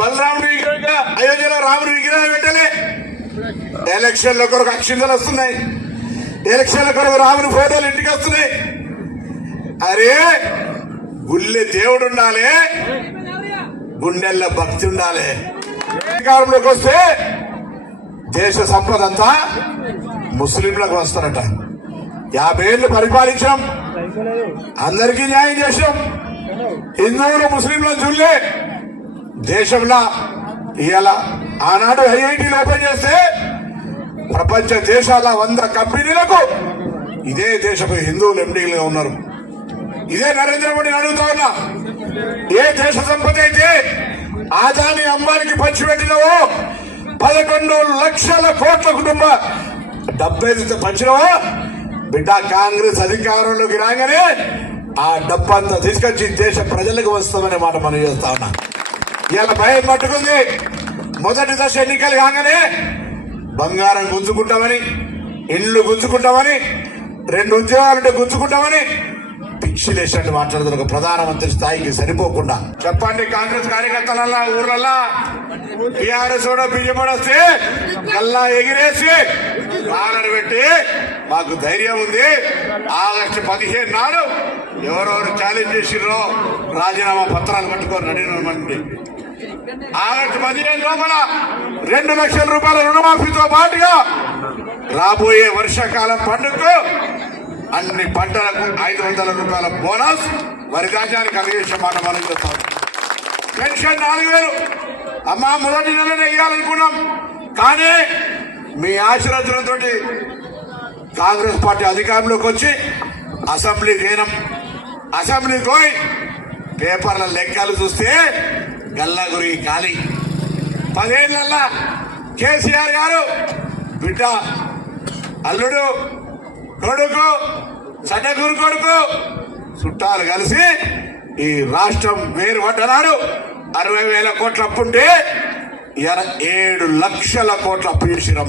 బలరాముడి విగ్రహంగా అయోధ్యలో రాముడి విగ్రహం పెట్టలే. ఎలక్షన్ల కొరకు అక్షింతలు వస్తున్నాయి. ఎలక్షన్ల కొరకు రాముని ఫోటోలు ఇంటికి వస్తున్నాయి. అరే గుళ్ళె దేవుడు ఉండాలి. గుండెల్లో భక్తి ఉండాలి. అధికారంలోకి వస్తే దేశ సంపద అంతా ముస్లింలకు వస్తారట. యాభై ఏళ్ళు పరిపాలించాం. అందరికీ న్యాయం చేసాం హిందువులు ముస్లింలను చూడలే దేశంలో ఇవాళ ఆనాడు ఐఐటీలు ఓపెన్ చేస్తే ప్రపంచ దేశాల వంద కంపెనీలకు ఇదే దేశపు హిందువులు ఎండీలుగా ఉన్నారు. ఇదే నరేంద్ర మోడీని అడుగుతా ఉన్నా. ఏ దేశ సంపద అయితే ఆదాని అమ్మానికి పంచిపెట్టినవో పదకొండు లక్షల కోట్ల కుటుంబ డబ్బై పంచినవో బిడ్డ కాంగ్రెస్ అధికారంలోకి రాగానే ఆ డబ్బంతా తీసుకొచ్చి దేశ ప్రజలకు వస్తామనే మాట మనం చేస్తా ఉన్నా. ఇలా భయం పట్టుకుంది. మొదటి దశ ఎన్నికలు కాగానే బంగారం గుంజుకుంటామని ఇండ్లు గుంజుకుంటామని రెండు ఉద్యోగాలుంటే గుంజుకుంటామని పిచ్చిలేసినట్టు మాట్లాడుతున్న ఒక ప్రధానమంత్రి స్థాయికి సరిపోకుండా. చెప్పండి కాంగ్రెస్ కార్యకర్తలల్లా ఊర్లల్లా? టీఆర్ఎస్ కూడా బీజేపీ వస్తే కల్లా ఎగిరేసి కాలర్ పెట్టి మాకు ధైర్యం ఉంది. ఆగస్టు పదిహేను నాడు ఎవరెవరు ఛాలెంజ్ చేసిర్రో రాజీనామా పత్రాలు పట్టుకొని నడినమండి. ఆగస్టు పదిహేను లోపల రెండు లక్షల రూపాయల రుణమాఫీతో పాటుగా రాబోయే వర్షాకాలం పండుగకు అన్ని పంటలకు ఐదు వందల రూపాయల బోనస్ వరి ధాన్యాన్ని కలిగేసే మాట మనం చెప్తాం. పెన్షన్ నాలుగు వేలు. అమ్మా మొదటి నెలనే వేయాలనుకున్నాం కానీ మీ ఆశీర్వచనంతో కాంగ్రెస్ పార్టీ అధికారంలోకి వచ్చి అసెంబ్లీ చేయనం అసెంబ్లీకి పోయి పేపర్ల లెక్కలు చూస్తే గల్లా గురి ఖాళీ పదేళ్ళల్లా కేసీఆర్ గారు బిడ్డ అల్లుడు కొడుకు సడ్డగురు కొడుకు చుట్టాలు కలిసి ఈ రాష్ట్రం వేరు పడ్డనాడు అరవై వేల కోట్ల అప్పుంటే ఇవాళ ఏడు లక్షల కోట్ల అప్పు చేసిరమ్మ